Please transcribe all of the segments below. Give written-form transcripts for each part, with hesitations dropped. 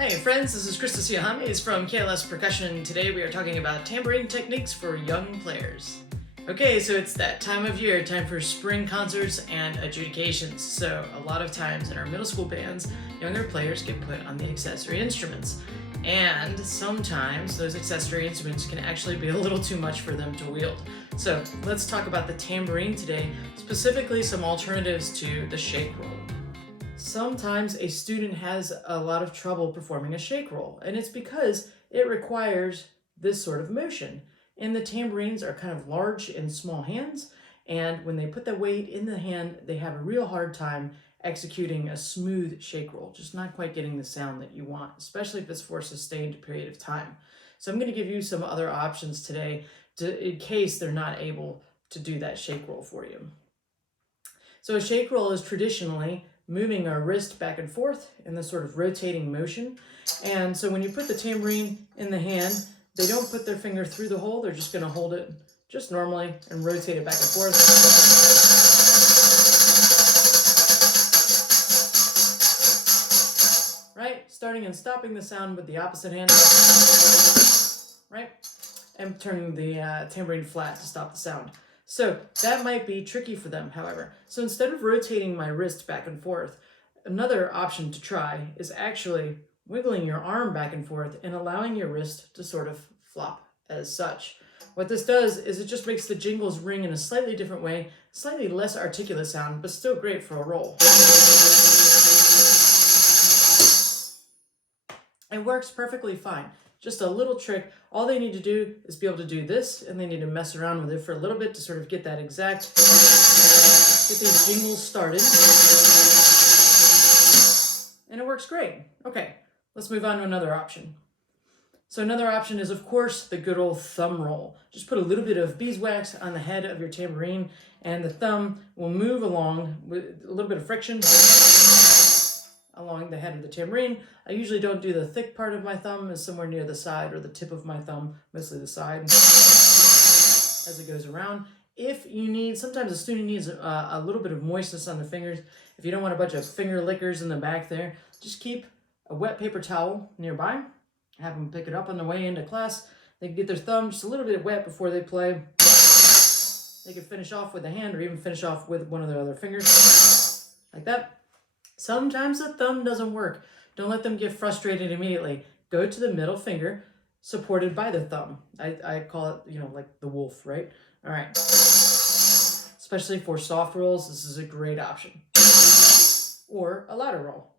Hey friends, this is Krista Siachames from KLS Percussion. Today we are talking about tambourine techniques for young players. Okay, so it's that time of year, time for spring concerts and adjudications. So a lot of times in our middle school bands, younger players get put on the accessory instruments. And sometimes those accessory instruments can actually be a little too much for them to wield. So let's talk about the tambourine today, specifically some alternatives to the shake roll. Sometimes a student has a lot of trouble performing a shake roll, and it's because it requires this sort of motion. And the tambourines are kind of large and small hands, and when they put the weight in the hand, they have a real hard time executing a smooth shake roll, just not quite getting the sound that you want, especially if it's for a sustained period of time. So I'm going to give you some other options today in case they're not able to do that shake roll for you. So a shake roll is traditionally moving our wrist back and forth in this sort of rotating motion. And so when you put the tambourine in the hand, they don't put their finger through the hole, they're just going to hold it just normally and rotate it back and forth. Right? Starting and stopping the sound with the opposite hand. Right? And turning the tambourine flat to stop the sound. So that might be tricky for them, however. So instead of rotating my wrist back and forth, another option to try is actually wiggling your arm back and forth and allowing your wrist to sort of flop as such. What this does is it just makes the jingles ring in a slightly different way, slightly less articulate sound, but still great for a roll. It works perfectly fine. Just a little trick. All they need to do is be able to do this, and they need to mess around with it for a little bit to sort of get that exact, get these jingles started. And it works great. Okay, let's move on to another option. So another option is, of course, the good old thumb roll. Just put a little bit of beeswax on the head of your tambourine, and the thumb will move along with a little bit of friction along the head of the tambourine. I usually don't do the thick part of my thumb, is somewhere near the side or the tip of my thumb, mostly the side, as it goes around. If you need, sometimes a student needs a little bit of moistness on the fingers. If you don't want a bunch of finger lickers in the back there, just keep a wet paper towel nearby. Have them pick it up on the way into class. They can get their thumb just a little bit wet before they play. They can finish off with the hand or even finish off with one of their other fingers, like that. Sometimes the thumb doesn't work. Don't let them get frustrated immediately. Go to the middle finger, supported by the thumb. I call it, like the wolf, right? All right. Especially for soft rolls, this is a great option. Or a ladder roll.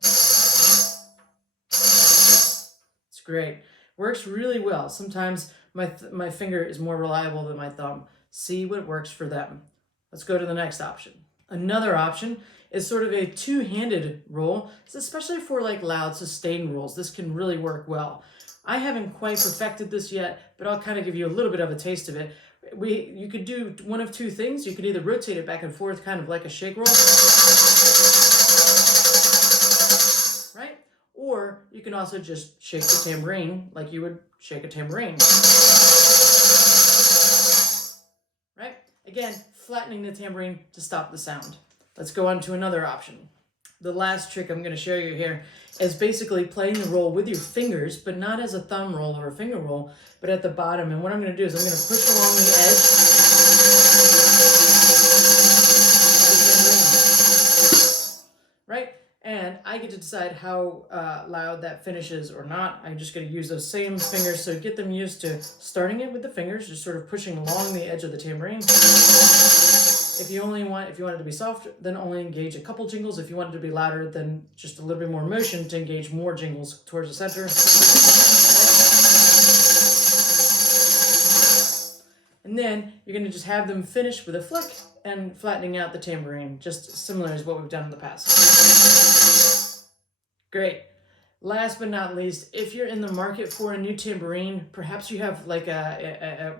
It's great. Works really well. Sometimes my finger is more reliable than my thumb. See what works for them. Let's go to the next option. Another option is sort of a two-handed roll, especially for like loud sustained rolls. This can really work well. I haven't quite perfected this yet, but I'll kind of give you a little bit of a taste of it. You could do one of two things. You could either rotate it back and forth, kind of like a shake roll, right? Or you can also just shake the tambourine like you would shake a tambourine, right? Again, flattening the tambourine to stop the sound. Let's go on to another option. The last trick I'm going to show you here is basically playing the roll with your fingers, but not as a thumb roll or a finger roll, but at the bottom. And what I'm going to do is I'm going to push along the edge of the tambourine, right? And I get to decide how loud that finishes or not. I'm just going to use those same fingers, so get them used to starting it with the fingers, just sort of pushing along the edge of the tambourine. If you want it to be soft, then only engage a couple jingles. If you want it to be louder, then just a little bit more motion to engage more jingles towards the center. And then you're going to just have them finish with a flick and flattening out the tambourine, just similar as what we've done in the past. Great. Last but not least, if you're in the market for a new tambourine, perhaps you have like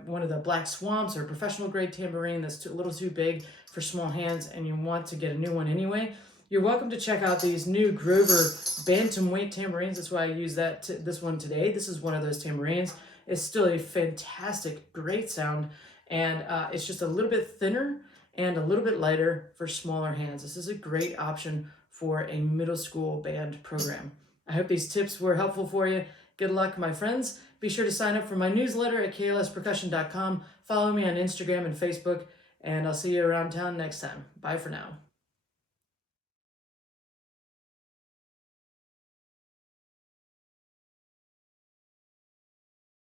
one of the Black Swamps or professional grade tambourine that's a little too big for small hands and you want to get a new one anyway, you're welcome to check out these new Grover bantamweight tambourines. That's why I use this one today. This is one of those tambourines. It's still a fantastic, great sound, and it's just a little bit thinner and a little bit lighter for smaller hands. This is a great option for a middle school band program. I hope these tips were helpful for you. Good luck, my friends. Be sure to sign up for my newsletter at klspercussion.com. Follow me on Instagram and Facebook, and I'll see you around town next time. Bye for now.